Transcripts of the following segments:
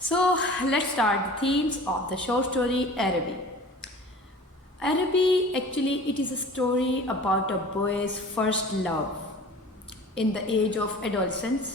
So let's start the themes of the short story Araby. Araby actually it is a story about a boy's first love in the age of adolescence,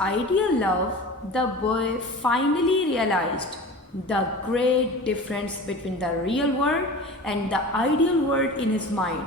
ideal love, the boy finally realized the great difference between the real world and the ideal world in his mind.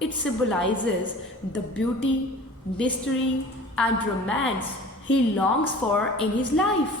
it symbolizes the beauty, mystery and romance he longs for in his life.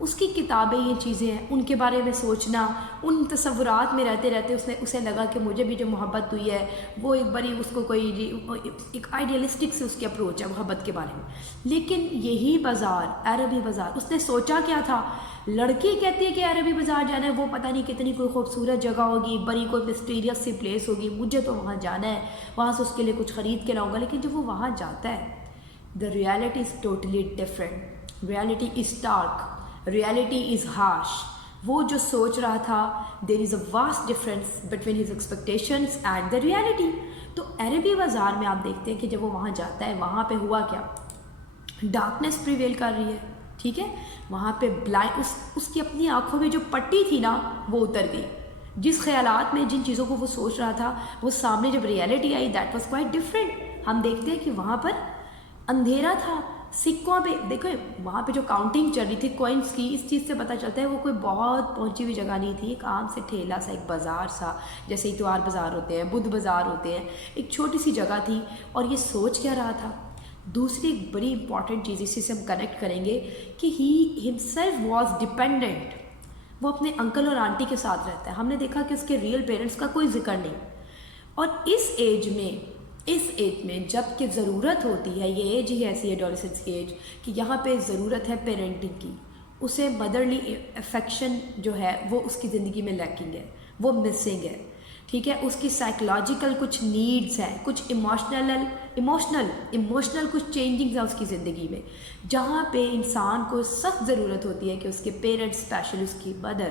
اس کی کتابیں یہ چیزیں ہیں، ان کے بارے میں سوچنا، ان تصورات میں رہتے رہتے اسے لگا کہ مجھے بھی جو محبت ہوئی ہے وہ ایک بڑی اس کو کوئی ایک آئیڈیلسٹک سے اس کی اپروچ ہے محبت کے بارے میں۔ لیکن یہی بازار، عربی بازار، اس نے سوچا کیا تھا؟ لڑکی کہتی ہے کہ عربی بازار جانا ہے، وہ پتہ نہیں کتنی کوئی خوبصورت جگہ ہوگی، بڑی کوئی مسٹیریس سی پلیس ہوگی، مجھے تو وہاں جانا ہے، وہاں سے اس کے لیے کچھ خرید کے لاؤں گا۔ لیکن جب وہ وہاں جاتا ہے، the reality is totally different. Reality is stark. Reality is harsh. وہ جو سوچ رہا تھا there is a vast difference between his expectations and the reality. تو عربی بازار میں آپ دیکھتے ہیں کہ جب وہ وہاں جاتا ہے، وہاں پہ ہوا کیا؟ ڈارکنیس پریویل کر رہی ہے، ٹھیک ہے؟ وہاں پہ بلائنڈ اس کی اپنی آنکھوں میں جو پٹی تھی نا وہ اتر گئی۔ جس خیالات میں جن چیزوں کو وہ سوچ رہا تھا وہ سامنے جب reality I that was quite different. ہم دیکھتے ہیں کہ وہاں پر اندھیرا تھا، سکوں پہ دیکھو وہاں پہ جو کاؤنٹنگ چل رہی تھی کوئنس کی، اس چیز سے پتہ چلتا ہے وہ کوئی بہت پہنچی ہوئی جگہ نہیں تھی، ایک عام سے ٹھیلا سا، ایک بازار سا، جیسے اتوار بازار ہوتے ہیں، بدھ بازار ہوتے ہیں، ایک چھوٹی سی جگہ تھی۔ اور یہ سوچ کیا رہا تھا؟ دوسری ایک بڑی امپورٹنٹ چیز اسی سے ہم کنیکٹ کریں گے کہ ہی ہمسیلف واز ڈپینڈنٹ، وہ اپنے انکل اور آنٹی کے ساتھ رہتا ہے۔ ہم نے دیکھا کہ اس کے ریئل پیرنٹس کا کوئی ذکر نہیں۔ اور اس ایج میں جب کہ ضرورت ہوتی ہے، یہ ایج ہی ایسی ہے ایڈولسنس کی ایج کہ یہاں پہ ضرورت ہے پیرنٹنگ کی، اسے مدرلی افیکشن جو ہے وہ اس کی زندگی میں لیکنگ ہے، وہ مسنگ ہے، ٹھیک ہے؟ اس کی سائیکولوجیکل کچھ نیڈز ہیں، کچھ ایموشنل کچھ چینجنگز ہیں اس کی زندگی میں، جہاں پہ انسان کو سخت ضرورت ہوتی ہے کہ اس کے پیرنٹس، اسپیشلی اس کی مدر،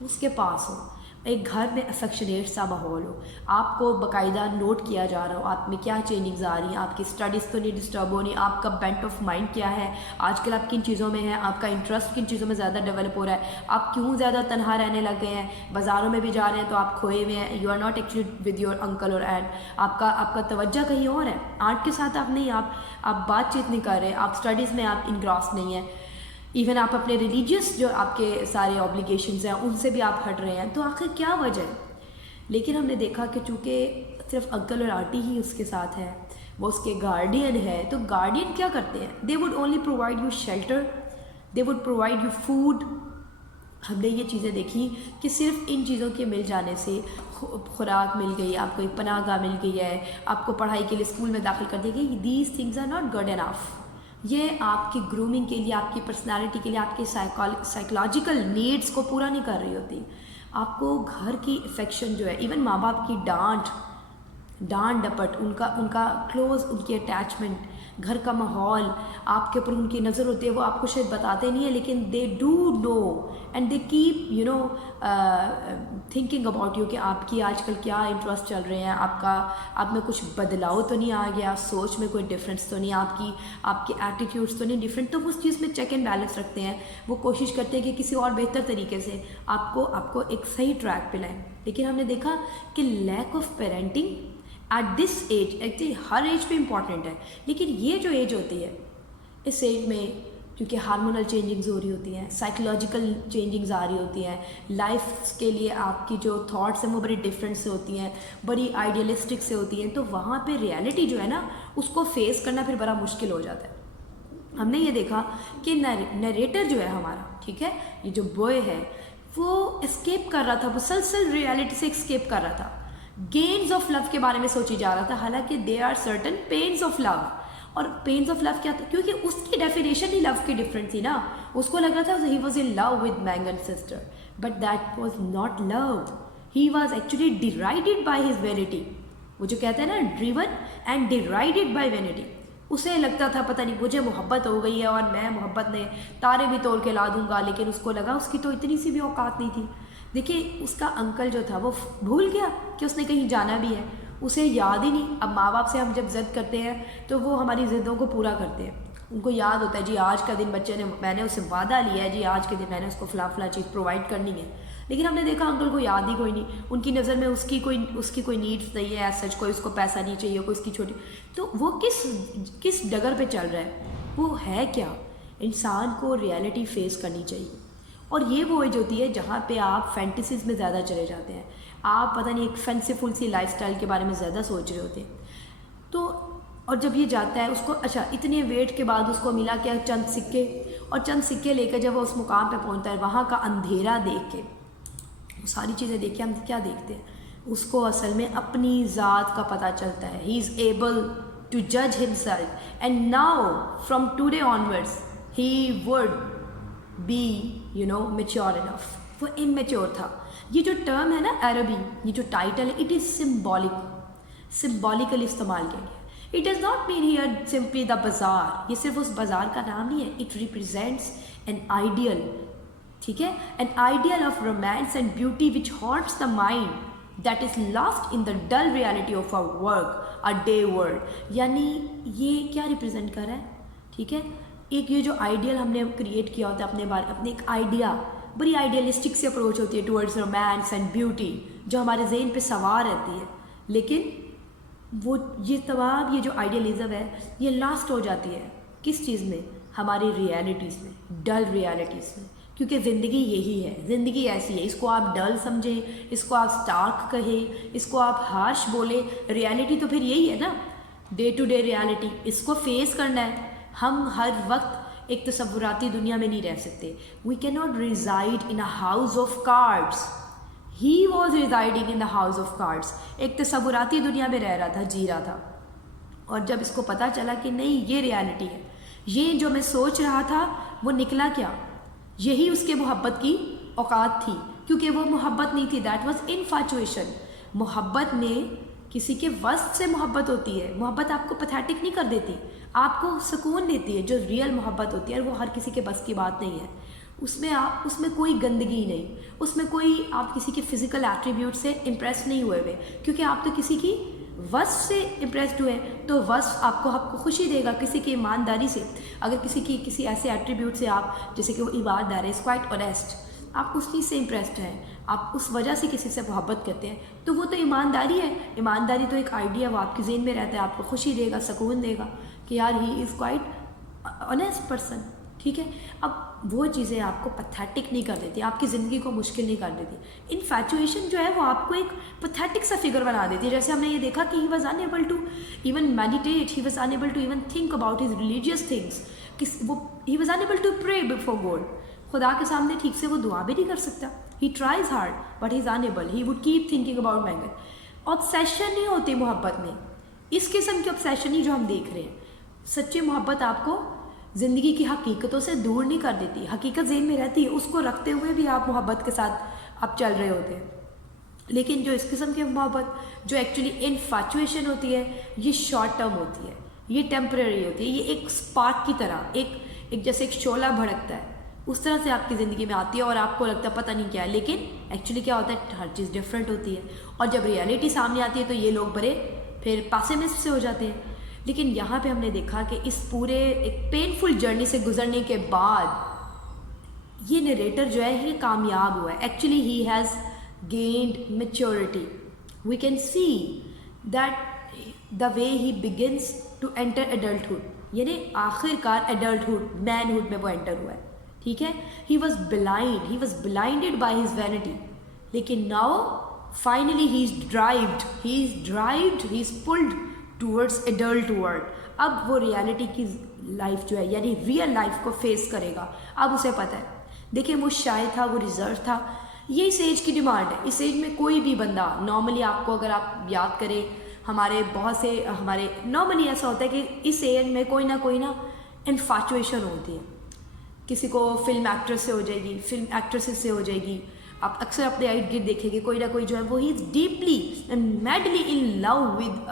اس کے پاس ہو، ایک گھر میں افیکشنیٹ سا ماحول ہو، آپ کو باقاعدہ نوٹ کیا جا رہا ہو آپ میں کیا چینجنگز آ رہی ہیں، آپ کی اسٹڈیز تو نہیں ڈسٹرب ہونی، آپ کا بینٹ آف مائنڈ کیا ہے، آج کل آپ کن چیزوں میں ہیں، آپ کا انٹرسٹ کن چیزوں میں زیادہ ڈیولپ ہو رہا ہے، آپ کیوں زیادہ تنہا رہنے لگ گئے ہیں، بازاروں میں بھی جا رہے ہیں تو آپ کھوئے ہوئے ہیں، you are not actually with your uncle اور اینٹ، آپ کا توجہ کہیں اور ہے، آنٹ کے ساتھ آپ نہیں، آپ بات چیت نہیں کر رہے، آپ اسٹڈیز میں آپ انگراس نہیں ہیں، ایون آپ اپنے ریلیجیس جو آپ کے سارے آبلیگیشنز ہیں ان سے بھی آپ ہٹ رہے ہیں، تو آخر کیا وجہ ہے؟ لیکن ہم نے دیکھا کہ چونکہ صرف انکل اور آنٹی ہی اس کے ساتھ ہے، وہ اس کے گارڈین ہے، تو گارڈین کیا کرتے ہیں؟ They would only provide you shelter, they would provide you food. ہم نے یہ چیزیں دیکھی کہ صرف ان چیزوں کے مل جانے سے، خوراک مل گئی، آپ کو ایک پناہ گاہ مل گئی ہے، آپ کو پڑھائی کے لیے اسکول میں داخل کر دی گئی، these things are not good enough. یہ آپ کی گرومنگ کے لیے، آپ کی پرسنالٹی کے لیے، آپ کی سائیکولوجیکل نیڈس کو پورا نہیں کر رہی ہوتی۔ آپ کو گھر کی افیکشن جو ہے، ایون ماں باپ کی ڈانٹ ڈپٹ، ان کا کلوز، ان کی اٹیچمنٹ، گھر کا ماحول، آپ کے اوپر ان کی نظر ہوتی ہے، وہ آپ کو شاید بتاتے نہیں ہیں لیکن they do know and they keep thinking about you کہ آپ کی آج کل کیا انٹرسٹ چل رہے ہیں، آپ میں کچھ بدلاؤ تو نہیں آ گیا، سوچ میں کوئی ڈفرینس تو نہیں، آپ کی ایٹیٹیوڈس تو نہیں ڈفرینٹ، تو اس چیز میں چیک اینڈ بیلنس رکھتے ہیں، وہ کوشش کرتے ہیں کہ کسی اور بہتر طریقے سے آپ کو ایک صحیح ٹریک پہ لائیں۔ لیکن ہم نے دیکھا کہ lack of parenting at this age, actually ہر ایج پہ امپورٹنٹ ہے، لیکن یہ جو ایج ہوتی ہے اس ایج میں کیونکہ ہارمونل چینجنگز ہو رہی ہوتی ہیں، سائیکولوجیکل چینجنگز آ رہی ہوتی ہیں، لائف کے لیے آپ کی جو تھاٹس ہیں وہ بڑی ڈفرینٹ سے ہوتی ہیں، بڑی آئیڈیلسٹک سے ہوتی ہیں، تو وہاں پہ ریئلٹی جو ہے نا اس کو فیس کرنا پھر بڑا مشکل ہو جاتا ہے۔ ہم نے یہ دیکھا کہ نریٹر جو ہے ہمارا، ٹھیک ہے، یہ جو بوائے ہے وہ اسکیپ کر رہا تھا، مسلسل ریئلٹی سے اسکیپ کر رہا تھا، گینز آف لو کے بارے میں سوچی جا رہا تھا، حالانکہ they are certain pains of love. اور پینز آف لو کیا تھا؟ کیونکہ اس کی ڈیفینیشن ہی لو کی ڈفرینٹ تھی نا، اس کو لگ رہا تھا he was in love with Mangan sister, but that was not love, he was actually derided by his vanity, وہ جو کہتے ہیں نا driven and derided by vanity, اسے لگتا تھا پتہ نہیں مجھے محبت ہو گئی ہے اور میں محبت میں تارے بھی توڑ کے لا دوں گا، لیکن اس کو لگا اس کی تو اتنی سی بھی اوقات نہیں تھی۔ دیکھیے اس کا انکل جو تھا وہ بھول گیا کہ اس نے کہیں جانا بھی ہے، اسے یاد ہی نہیں۔ اب ماں باپ سے ہم جب ضد کرتے ہیں تو وہ ہماری ضدوں کو پورا کرتے ہیں، ان کو یاد ہوتا ہے جی آج کا دن میں نے اسے وعدہ لیا ہے، جی آج کے دن میں نے اس کو فلاں چیز پرووائڈ کرنی ہے، لیکن ہم نے دیکھا انکل کو یاد ہی کوئی نہیں، ان کی نظر میں اس کی کوئی نیڈس نہیں ہے، ایز سچ کوئی اس کو پیسہ نہیں چاہیے، کوئی اس کی چھوٹی، تو وہ کس ڈگر پہ چل رہا ہے، وہ ہے کیا؟ انسان کو ریئلٹی فیس کرنی چاہیے۔ اور یہ وہ ایج ہوتی ہے جہاں پہ آپ فینٹیسیز میں زیادہ چلے جاتے ہیں، آپ پتہ نہیں ایک فینسیفل سی لائف سٹائل کے بارے میں زیادہ سوچ رہے ہوتے ہیں۔ تو اور جب یہ جاتا ہے اس کو اچھا اتنے ویٹ کے بعد اس کو ملا کیا چند سکے، اور چند سکے لے کے جب وہ اس مقام پہ پہنچتا ہے وہاں کا اندھیرا دیکھ کے، وہ ساری چیزیں دیکھ کے ہم کیا دیکھتے ہیں، اس کو اصل میں اپنی ذات کا پتہ چلتا ہے. ہی از ایبل ٹو جج himself and now from today onwards he would be mature enough. وہ اممیچور تھا. یہ جو ٹرم ہے نا عربی، یہ جو ٹائٹل ہے، اٹ از سمبولیکلی استعمال کیا گیا. It does not mean here simply the بازار. یہ صرف اس بازار کا نام نہیں ہے. اٹ ریپرزینٹس این آئیڈیل، ٹھیک ہے، an ideal of romance and beauty which haunts the mind that is lost in the dull reality of our workaday world. یعنی یہ کیا ریپرزینٹ کر رہا ہے، ٹھیک ہے، ایک یہ جو آئیڈیل ہم نے کریٹ کیا ہوتا ہے اپنے بارے، اپنے ایک آئیڈیا، بڑی آئیڈیلسٹک سی اپروچ ہوتی ہے ٹورڈز رومانس اینڈ بیوٹی جو ہمارے ذہن پہ سوار رہتی ہے. لیکن وہ یہ تمام یہ جو آئیڈیلزم ہے یہ لاسٹ ہو جاتی ہے کس چیز میں، ہماری ریالٹیز میں، ڈل ریالٹیز میں. کیونکہ زندگی یہی ہے، زندگی ایسی ہے. اس کو آپ ڈل سمجھیں، اس کو آپ سٹارک کہیں، اس کو آپ ہارش بولیں، ریالٹی تو پھر یہی ہے نا، ڈے ٹو ڈے ریالٹی. اس کو فیس کرنا ہے. ہم ہر وقت ایک تصوراتی دنیا میں نہیں رہ سکتے. وی کی not reside in a house of cards. He was residing in the house of cards. ایک تصوراتی دنیا میں رہ رہا تھا، جی رہا تھا. اور جب اس کو پتہ چلا کہ نہیں یہ ریالٹی ہے، یہ جو میں سوچ رہا تھا وہ نکلا کیا، یہی اس کے محبت کی اوقات تھی. کیونکہ وہ محبت نہیں تھی، دیٹ واز انفیچویشن. محبت میں کسی کے وسط سے محبت ہوتی ہے. محبت آپ کو پیتھیٹک نہیں کر دیتی، آپ کو سکون دیتی ہے. جو ریئل محبت ہوتی ہے وہ ہر کسی کے بس کی بات نہیں ہے. اس میں کوئی گندگی نہیں، اس میں کوئی آپ کسی کے فزیکل ایٹریبیوٹ سے امپریس نہیں ہوئے ہوئے، کیونکہ آپ تو کسی کی وصف سے امپریسڈ ہوئے تو وصف آپ کو خوشی دے گا. کسی کی ایمانداری سے، اگر کسی ایسے ایٹریبیوٹ سے آپ، جیسے کہ وہ ایماندار ہے، از کوائٹ آنیسٹ، آپ اس چیز سے امپریسڈ ہیں، آپ اس وجہ سے کسی سے محبت کرتے ہیں، تو وہ تو ایمانداری ہے. ایمانداری تو ایک آئیڈیا، وہ آپ کے ذہن میں رہتا ہے، آپ کو خوشی دے گا، سکون دے گا کہ یار ہی از کوائٹ آنیسٹ پرسن. ٹھیک ہے. اب وہ چیزیں آپ کو پیتھیٹک نہیں کر دیتی، آپ کی زندگی کو مشکل نہیں کر دیتی. انفیچویشن جو ہے وہ آپ کو ایک پیتھیٹک سا فگر بنا دیتی ہے. جیسے ہم نے یہ دیکھا کہ he was unable to even meditate, he was unable to even think about his religious things. He was unable to pray before God. خدا کے سامنے ٹھیک سے وہ دعا بھی نہیں کر سکتا. He tries hard but he is unable. He would keep thinking about Mangan. Obsession نہیں ہوتی محبت میں، اس قسم کی آبسیشن ہی جو ہم دیکھ رہے ہیں. سچی محبت آپ کو زندگی کی حقیقتوں سے دور نہیں کر دیتی. حقیقت ذہن میں رہتی ہے، اس کو رکھتے ہوئے بھی آپ محبت کے ساتھ آپ چل رہے ہوتے ہیں. لیکن جو اس قسم کی محبت جو ایکچولی انفیچویشن ہوتی ہے، یہ شارٹ ٹرم ہوتی ہے، یہ ٹیمپریری ہوتی ہے. یہ ایک سپارک کی طرح، ایک جیسے ایک شعلہ بھڑکتا ہے، اس طرح سے آپ کی زندگی میں آتی ہے اور آپ کو لگتا ہے پتہ نہیں کیا ہے. لیکن ایکچولی کیا ہوتا ہے، ہر چیز ڈفرینٹ ہوتی ہے. اور جب ریالٹی سامنے آتی ہے تو یہ لوگ بڑے پھر پیسمسٹ سے ہو جاتے ہیں. لیکن یہاں پہ ہم نے دیکھا کہ اس پورے ایک پینفل جرنی سے گزرنے کے بعد یہ نریٹر جو ہے یہ کامیاب ہوا ہے. Actually he has gained maturity. We can see that the way he begins to enter adulthood, یعنی آخر کار ایڈلٹہڈ، مینہڈ میں وہ انٹر ہوا ہے. ٹھیک ہے. He was blinded by his vanity. لیکن now finally he is pulled towards adult world. اب وہ ریالٹی کی لائف جو ہے یعنی ریئل لائف کو فیس کرے گا. اب اسے پتہ ہے. دیکھیں وہ شائع تھا، وہ ریزرو تھا. یہ اس ایج کی ڈیمانڈ ہے. اس ایج میں کوئی بھی بندہ نارملی، آپ کو اگر آپ یاد کریں، ہمارے نارملی ایسا ہوتا ہے کہ اس ایج میں کوئی نہ انفیچویشن ہوتی ہے. کسی کو فلم ایکٹر سے ہو جائے گی، فلم ایکٹریسز سے ہو جائے گی. آپ اکثر اپنے ارد گرد دیکھیں گے کوئی نہ کوئی جو ہے وہ he is deeply and madly in love with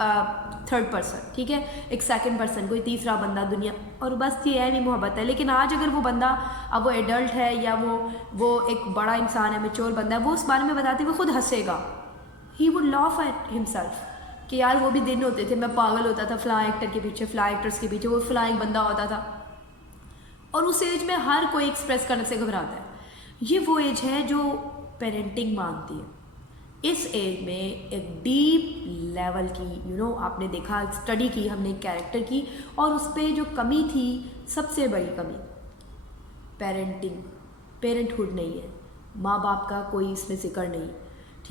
third person. ٹھیک ہے. ایک سیکنڈ پرسن، کوئی تیسرا بندہ دنیا، اور بس یہ ہے نہیں محبت ہے. لیکن آج اگر وہ بندہ اب وہ ایڈلٹ ہے یا وہ ایک بڑا انسان ہے، میچور بندہ ہے، وہ اس بارے میں بتاتے وہ خود ہنسے گا. He would laugh at himself کہ یار وہ بھی دن ہوتے تھے میں پاگل ہوتا تھا فلاں ایکٹر کے پیچھے، فلاں ایکٹرس کے پیچھے، وہ فلاں ایک بندہ ہوتا تھا. اور اس ایج میں ہر کوئی ایکسپریس کرنے سے گھبراتا ہے. یہ وہ ایج ہے جو پیرنٹنگ مانگتی ہے. اس ایج میں ایک ڈیپ لیول کی آپ نے دیکھا، اسٹڈی کی ہم نے کیریکٹر کی، اور اس پہ جو کمی تھی، سب سے بڑی کمی پیرنٹہڈ نہیں ہے. ماں باپ کا کوئی اس میں ذکر نہیں.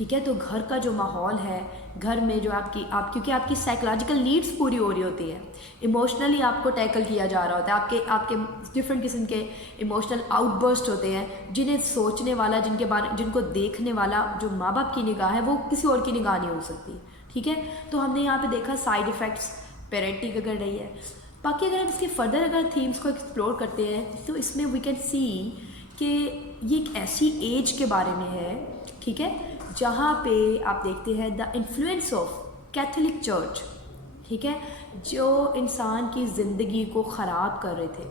ٹھیک ہے. تو گھر کا جو ماحول ہے, گھر میں جو کیونکہ آپ کی سائیکولوجیکل نیڈس پوری ہو رہی ہوتی ہے, ایموشنلی آپ کو ٹیکل کیا جا رہا ہوتا ہے, آپ کے ڈفرینٹ قسم کے ایموشنل آؤٹ برسٹ ہوتے ہیں, جنہیں سوچنے والا, جن کو دیکھنے والا جو ماں باپ کی نگاہ ہے وہ کسی اور کی نگاہ نہیں ہو سکتی. ٹھیک ہے. تو ہم نے یہاں پہ دیکھا سائیڈ ایفیکٹس پیرنٹنگ اگر رہی ہے. باقی اگر ہم اس کے فردر اگر تھیمس کو ایکسپلور کرتے ہیں تو اس میں وی کین سی کہ یہ ایک ایسی ایج کے بارے میں ہے, ٹھیک ہے, جہاں پہ آپ دیکھتے ہیں the influence of Catholic church, ٹھیک ہے, جو انسان کی زندگی کو خراب کر رہے تھے.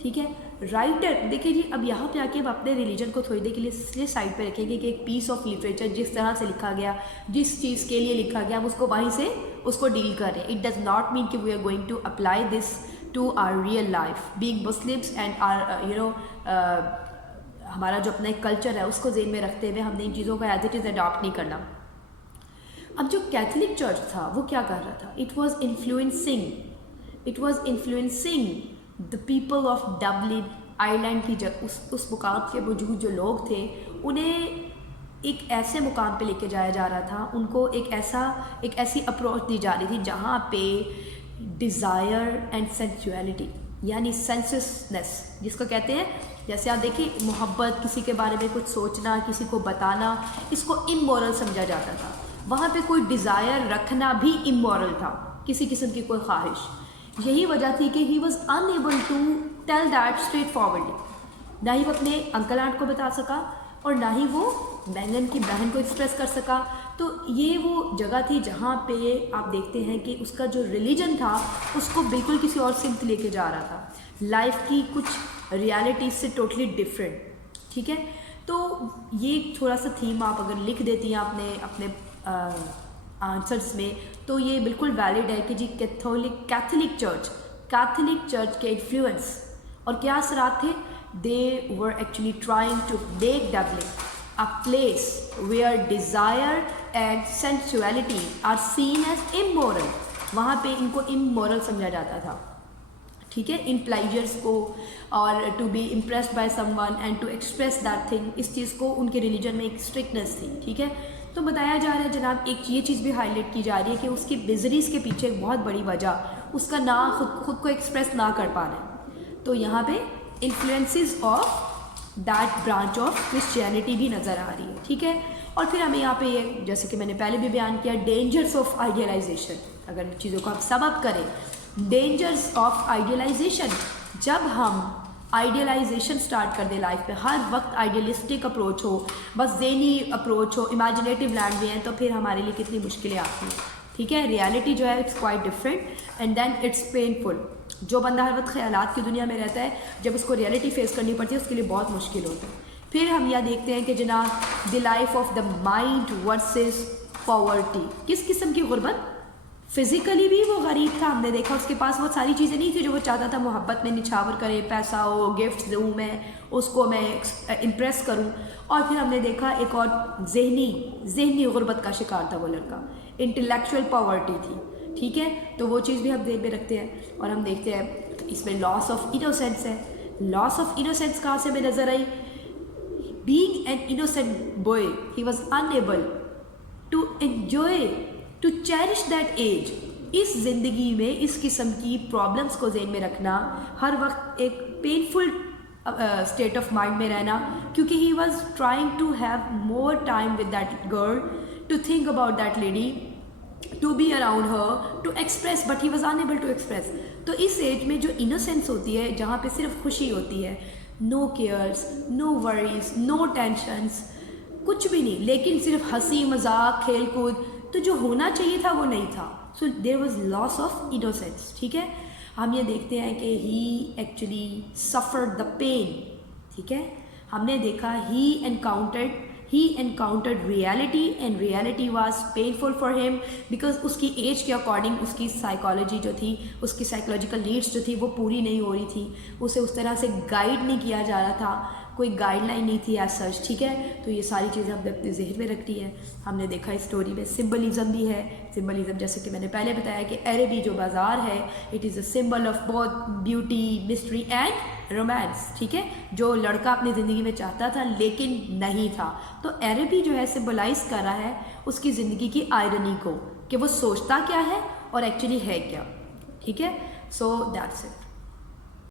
ٹھیک ہے. رائٹر دیکھیں جی, اب یہاں پہ آ کے ہم اپنے ریلیجن کو تھوڑی دیر کے لیے سائڈ پہ رکھیں گے کہ ایک پیس آف لٹریچر جس طرح سے لکھا گیا, جس چیز کے لیے لکھا گیا, ہم اس کو وہیں سے اس کو ڈیل کر رہے ہیں. اٹ ڈز ناٹ مین کہ we are going to apply this to our real life being Muslims and our ہمارا جو اپنا ایک کلچر ہے اس کو ذہن میں رکھتے ہوئے ہم نے ان چیزوں کو ایز اٹ از اڈاپٹ نہیں کرنا. اب جو کیتھولک چرچ تھا وہ کیا کر رہا تھا, it was influencing the people of Dublin Ireland کی اس مقام کے موجود جو لوگ تھے, انہیں ایک ایسے مقام پہ لے کے جایا جا رہا تھا, ان کو ایک ایسی اپروچ دی جا رہی تھی جہاں پہ ڈیزائر اینڈ سینسویلٹی یعنی سینسسنس جس کو کہتے ہیں, جیسے آپ دیکھیں محبت, کسی کے بارے میں کچھ سوچنا, کسی کو بتانا, اس کو امورل سمجھا جاتا تھا. وہاں پہ کوئی ڈیزائر رکھنا بھی امورل تھا, کسی قسم کی کوئی خواہش. یہی وجہ تھی کہ he was unable to tell that straightforwardly. نہ ہی وہ اپنے انکل آنٹ کو بتا سکا اور نہ ہی وہ بہن کی بہن کو ایکسپریس کر سکا. تو یہ وہ جگہ تھی جہاں پہ آپ دیکھتے ہیں کہ اس کا جو ریلیجن تھا اس کو بالکل کسی اور سمت لے کے جا رہا تھا, لائف کی کچھ ریالٹیز سے ٹوٹلی ڈفرینٹ. ٹھیک ہے. تو یہ تھوڑا سا تھیم آپ اگر لکھ دیتی ہیں اپنے آنسرس میں تو یہ بالکل ویلڈ ہے کہ جی کیتھولک چرچ کے انفلوئنس اور کیا اثرات تھے. They were actually trying to make Dublin a place where desire and sensuality are seen as immoral. وہاں پہ ان کو immoral سمجھا جاتا تھا. ٹھیک ہے. ان پلیجرس کو اور to be impressed by someone and to express that thing, اس چیز کو ان کے ریلیجن میں ایک اسٹرکٹنس تھی. ٹھیک ہے. تو بتایا جا رہا ہے جناب, ایک یہ چیز بھی ہائی لائٹ کی جا رہی ہے کہ اس کی بزریز کے پیچھے ایک بہت بڑی وجہ اس کا نہ خود کو ایکسپریس نہ کر پانا ہے. تو یہاں پہ influences of that branch of Christianity بھی نظر آ رہی ہے. ٹھیک ہے. اور پھر ہمیں یہاں پہ یہ جیسے کہ میں نے پہلے بھی بیان کیا, ڈینجرس آف آئیڈیلائزیشن. اگر چیزوں کو ہم سم اپ کریں, ڈینجرس آف آئیڈیلائزیشن, جب ہم آئیڈیلائزیشن سٹارٹ کر دیں لائف پہ, ہر وقت آئیڈیلسٹک اپروچ ہو, بس ذہنی اپروچ ہو, امیجنیٹیو لینڈ میں ہیں, تو پھر ہمارے لیے کتنی مشکلیں آتی ہیں. ٹھیک ہے. ریالٹی جو ہے it's quite different and then it's painful. جو بندہ ہر وقت خیالات کی دنیا میں رہتا ہے, جب اس کو ریالٹی فیس کرنی پڑتی ہے اس کے لیے بہت مشکل ہوتا ہے. پھر ہم یہ دیکھتے ہیں کہ جناب the life of the mind versus poverty. کس قسم کی غربت؟ فزیکلی بھی وہ غریب تھا, ہم نے دیکھا اس کے پاس وہ ساری چیزیں نہیں تھی جو وہ چاہتا تھا محبت میں نچھاور کرے, پیسہ ہو, گفٹس دوں میں اس کو, میں امپریس کروں. اور پھر ہم نے دیکھا ایک اور ذہنی غربت کا شکار تھا وہ لڑکا, انٹلیکچوئل پاورٹی تھی. ٹھیک ہے. تو وہ چیز بھی ہم ذہن میں رکھتے ہیں. اور ہم دیکھتے ہیں اس میں لاس آف انوسینس ہے. لاس آف انوسینس کہاں سے میں نظر آئی؟ Being an innocent boy, he was unable to enjoy, to cherish that age. اس زندگی میں اس قسم کی پرابلمس کو ذہن میں رکھنا, ہر وقت ایک پینفل اسٹیٹ آف مائنڈ میں رہنا, کیونکہ he was trying to have more time with that girl, to think about that lady, to be around her, to express, but he was unable to express. تو اس age میں جو innocence ہوتی ہے, جہاں پہ صرف خوشی ہوتی ہے, نو کیئرس, نو وریز, نو ٹینشنس, کچھ بھی نہیں, لیکن صرف ہنسی مذاق کھیل کود, تو جو ہونا چاہیے تھا وہ نہیں تھا. So there was loss of innocence. ٹھیک ہے. ہم یہ دیکھتے ہیں کہ he actually suffered the pain. ٹھیک ہے. ہم نے دیکھا he encountered reality and reality was painful for him, because اس کی ایج کے اکارڈنگ اس کی سائیکالوجی جو تھی, اس کی سائیکولوجیکل نیڈس جو تھی وہ پوری نہیں ہو رہی تھی, اسے اس طرح سے گائیڈ نہیں کیا جا رہا تھا. کوئی گائیڈ لائن نہیں تھی ایز سچ، ٹھیک ہے. تو یہ ساری چیزیں ہم نے اپنے ذہن میں رکھتی ہیں. ہم نے دیکھا اس اسٹوری میں سمبلزم بھی ہے. سمبلزم جیسے کہ میں نے پہلے بتایا کہ عربی جو بازار ہے it is a symbol of بہت بیوٹی، مسٹری اینڈ رومانس، ٹھیک ہے، جو لڑکا اپنی زندگی میں چاہتا تھا لیکن نہیں تھا. تو عربی جو ہے سمبلائز کر رہا ہے اس کی زندگی کی آئرنی کو، کہ وہ سوچتا کیا ہے اور ایکچولی ہے کیا. ٹھیک ہے. So that's it.